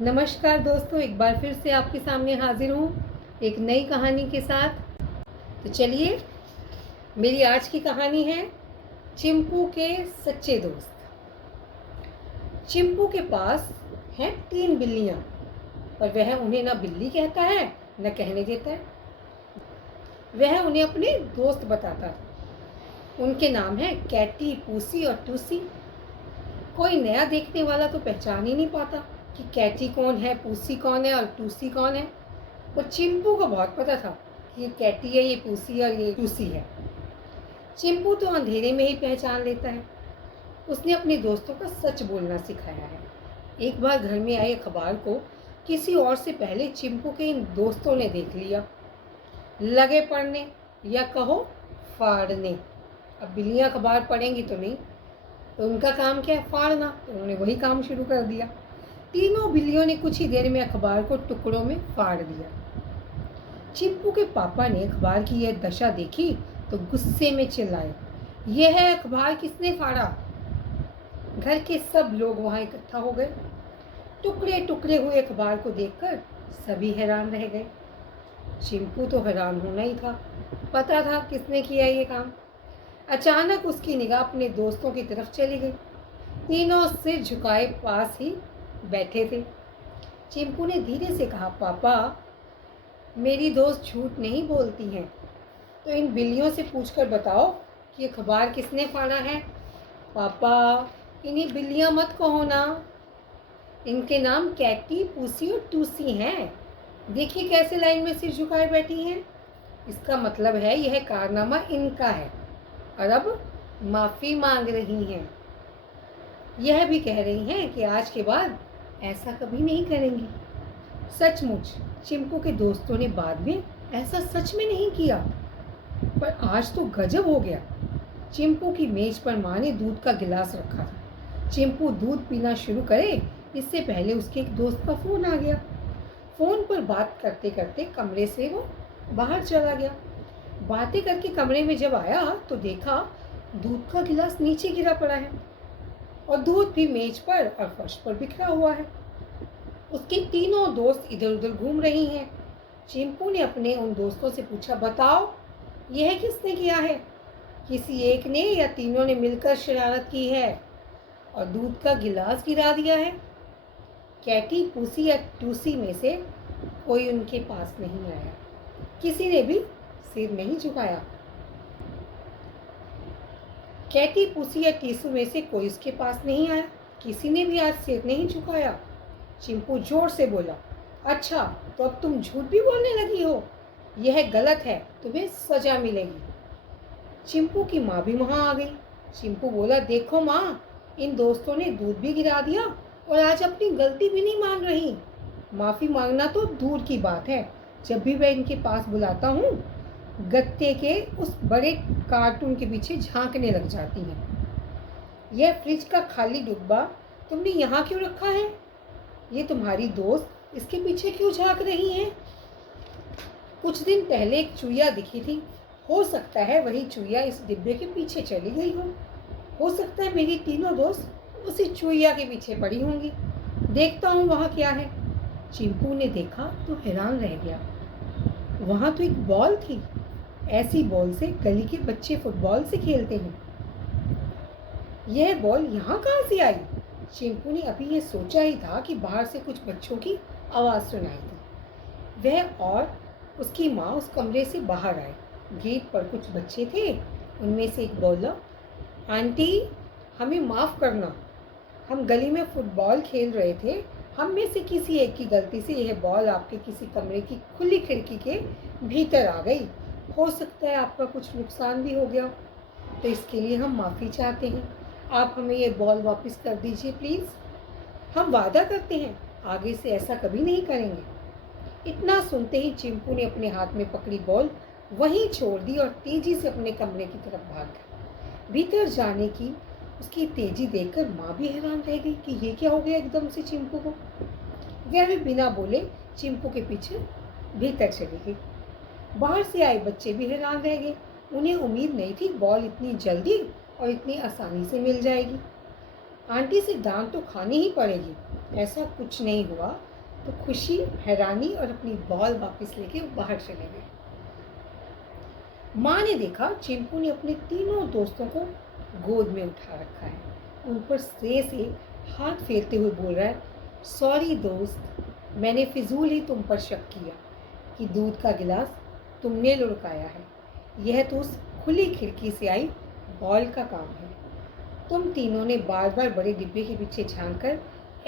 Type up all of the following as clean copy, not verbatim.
नमस्कार दोस्तों, एक बार फिर से आपके सामने हाजिर हूँ एक नई कहानी के साथ। तो चलिए, मेरी आज की कहानी है चिंपू के सच्चे दोस्त। चिंपू के पास हैं 3 बिल्लियाँ, पर वह उन्हें ना बिल्ली कहता है न कहने देता है। वह उन्हें अपने दोस्त बताता है। उनके नाम हैं कैटी, पूसी और टूसी। कोई नया देखने वाला तो पहचान ही नहीं पाता कि कैटी कौन है, पूसी कौन है और टूसी कौन है। वो चिंपू को बहुत पता था कि ये कैटी है, ये पूसी और ये टूसी है। चिंपू तो अंधेरे में ही पहचान लेता है। उसने अपने दोस्तों का सच बोलना सिखाया है। एक बार घर में आए अखबार को किसी और से पहले चिंपू के इन दोस्तों ने देख लिया। लगे पढ़ने, या कहो फाड़ने। अब बिल्लियाँ अखबार पढ़ेंगी तो नहीं, तो उनका काम क्या है, फाड़ना। तो उन्होंने वही काम शुरू कर दिया। तीनों बिल्लियों ने कुछ ही देर में अखबार को टुकड़ों में फाड़ दिया। चिंपू के पापा ने अखबार की यह दशा देखी तो गुस्से में चिल्लाए, यह है अखबार किसने फाड़ा। घर के सब लोग वहां इकट्ठा हो गए। टुकड़े टुकड़े हुए अखबार को देखकर सभी हैरान रह गए। चिंपू तो हैरान होना ही था, पता था किसने किया ये काम। अचानक उसकी निगाह अपने दोस्तों की तरफ चली गई। तीनों सिर झुकाए पास ही बैठे थे। चिंपू ने धीरे से कहा, पापा, मेरी दोस्त झूठ नहीं बोलती हैं, तो इन बिल्लियों से पूछकर बताओ कि अखबार किसने फाड़ा है। पापा, इन्हें बिल्लियां मत कहो ना, इनके नाम कैटी, पूसी और टूसी हैं। देखिए कैसे लाइन में सिर झुकाए बैठी हैं। इसका मतलब है यह कारनामा इनका है और अब माफ़ी मांग रही हैं। यह भी कह रही हैं कि आज के बाद ऐसा कभी नहीं करेंगी। सचमुच चिंपू के दोस्तों ने बाद में ऐसा सच में नहीं किया, पर आज तो गजब हो गया। चिंपू की मेज पर माँ ने दूध का गिलास रखा था। चिंपू दूध पीना शुरू करे इससे पहले उसके एक दोस्त का फ़ोन आ गया। फ़ोन पर बात करते करते कमरे से वो बाहर चला गया। बातें करके कमरे में जब आया तो देखा दूध का गिलास नीचे गिरा पड़ा है और दूध भी मेज पर और फर्श पर बिखरा हुआ है। उसके तीनों दोस्त इधर उधर घूम रही हैं। चिंपू ने अपने उन दोस्तों से पूछा, बताओ यह किसने किया है। किसी एक ने या तीनों ने मिलकर शरारत की है और दूध का गिलास गिरा दिया है। कैटी, पूसी या टूसी में से कोई उनके पास नहीं आया। किसी ने भी सिर नहीं झुकाया। कैटी, पूसी या टीसू में से कोई उसके पास नहीं आया। किसी ने भी आज सिर नहीं झुकाया। चिंपू जोर से बोला, अच्छा, तो अब तुम झूठ भी बोलने लगी हो। यह गलत है, तुम्हें सजा मिलेगी। चिंपू की माँ भी वहाँ आ गई। चिंपू बोला, देखो माँ, इन दोस्तों ने दूध भी गिरा दिया और आज अपनी गलती भी नहीं मान रही। माफ़ी मांगना तो दूर की बात है, जब भी मैं इनके पास बुलाता हूँ गत्ते के उस बड़े कार्टून के पीछे झांकने लग जाती हैं। यह फ्रिज का खाली डिब्बा तुमने यहाँ क्यों रखा है। ये तुम्हारी दोस्त इसके पीछे क्यों झांक रही हैं। कुछ दिन पहले एक चूहिया दिखी थी। हो सकता है वही चूहिया इस डिब्बे के पीछे चली गई हो सकता है मेरी तीनों दोस्त उसी चूहिया के पीछे पड़ी होंगी। देखता हूँ वहाँ क्या है। चिंपू ने देखा तो हैरान रह गया। वहाँ तो एक बॉल थी। ऐसी बॉल से गली के बच्चे फुटबॉल से खेलते हैं। यह बॉल यहाँ कहाँ से आई। चिंपू ने अभी ये सोचा ही था कि बाहर से कुछ बच्चों की आवाज़ सुनाई दी। वह और उसकी माँ उस कमरे से बाहर आए। गेट पर कुछ बच्चे थे। उनमें से एक बोला, आंटी, हमें माफ़ करना, हम गली में फुटबॉल खेल रहे थे। हम में से किसी एक की गलती से यह बॉल आपके किसी कमरे की खुली खिड़की के भीतर आ गई। हो सकता है आपका कुछ नुकसान भी हो गया, तो इसके लिए हम माफ़ी चाहते हैं। आप हमें ये बॉल वापस कर दीजिए प्लीज़। हम वादा करते हैं आगे से ऐसा कभी नहीं करेंगे। इतना सुनते ही चिंपू ने अपने हाथ में पकड़ी बॉल वहीं छोड़ दी और तेजी से अपने कमरे की तरफ भाग गया। भीतर जाने की उसकी तेजी देखकर माँ भी हैरान रह गई कि ये क्या हो गया एकदम से चिंपू को। वह भी बिना बोले चिंपू के पीछे भीतर चली गई। बाहर से आए बच्चे भी हैरान रह गए। उन्हें उम्मीद नहीं थी बॉल इतनी जल्दी और इतनी आसानी से मिल जाएगी। आंटी से डांट तो खानी ही पड़ेगी, ऐसा कुछ नहीं हुआ तो खुशी, हैरानी और अपनी बॉल वापस लेके बाहर चले गए। माँ ने देखा चिंपू ने अपने तीनों दोस्तों को गोद में उठा रखा है। उन पर से हाथ फेरते हुए बोल रहा है, सॉरी दोस्त, मैंने फिजूल ही तुम पर शक किया कि दूध का गिलास तुमने लुढ़काया है। यह तो उस खुली खिड़की से आई बॉल का काम है। तुम तीनों ने बार बार बड़े डिब्बे के पीछे झांककर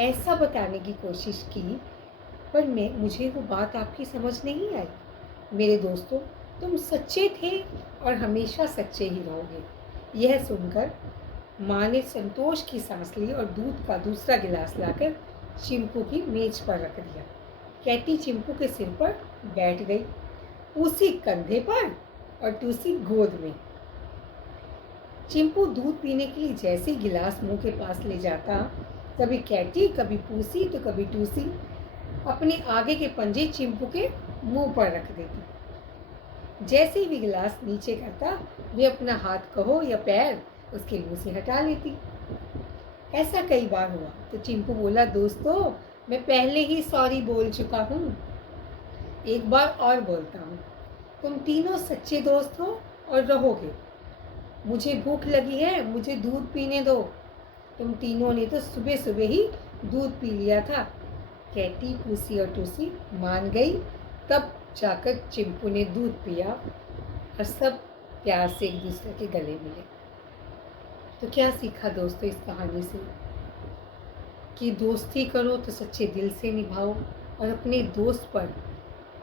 ऐसा बताने की कोशिश की, पर मुझे वो बात आपकी समझ नहीं आई। मेरे दोस्तों, तुम सच्चे थे और हमेशा सच्चे ही रहोगे। यह सुनकर माँ ने संतोष की सांस ली और दूध का दूसरा गिलास लाकर चिंपू की मेज पर रख दिया। कैटी चिंपू के सिर पर बैठ गई, पूसी कंधे पर और टूसी गोद में। चिंपू दूध पीने के लिए जैसे गिलास मुंह के पास ले जाता, कभी कैटी, कभी पूसी तो कभी टूसी अपने आगे के पंजे चिंपू के मुंह पर रख देती। जैसे ही गिलास नीचे करता, वे अपना हाथ कहो या पैर उसके मुंह से हटा लेती। ऐसा कई बार हुआ तो चिंपू बोला, दोस्तों, मैं पहले ही सॉरी बोल चुका हूँ, एक बार और बोलता हूँ, तुम तीनों सच्चे दोस्त हो और रहोगे। मुझे भूख लगी है, मुझे दूध पीने दो। तुम तीनों ने तो सुबह सुबह ही दूध पी लिया था। कैटी, पूसी और टूसी मान गई। तब जाकर चिंपू ने दूध पिया और सब प्यार से एक दूसरे के गले मिले। तो क्या सीखा दोस्तों इस कहानी से? कि दोस्ती करो तो सच्चे दिल से निभाओ और अपने दोस्त पर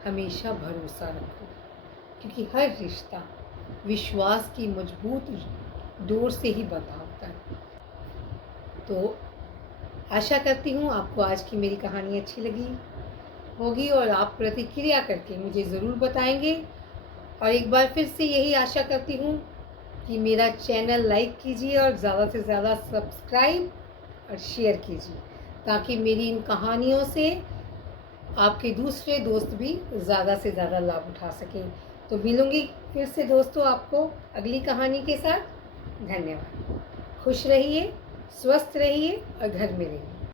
हमेशा भरोसा रखो, क्योंकि हर रिश्ता विश्वास की मजबूत डोर से ही बंधा होता है। तो आशा करती हूँ आपको आज की मेरी कहानी अच्छी लगी होगी और आप प्रतिक्रिया करके मुझे ज़रूर बताएंगे। और एक बार फिर से यही आशा करती हूँ कि मेरा चैनल लाइक कीजिए और ज़्यादा से ज़्यादा सब्सक्राइब और शेयर कीजिए, ताकि मेरी इन कहानियों से आपके दूसरे दोस्त भी ज़्यादा से ज़्यादा लाभ उठा सकें। तो मिलूँगी फिर से दोस्तों आपको अगली कहानी के साथ। धन्यवाद। खुश रहिए, स्वस्थ रहिए और घर में रहिए।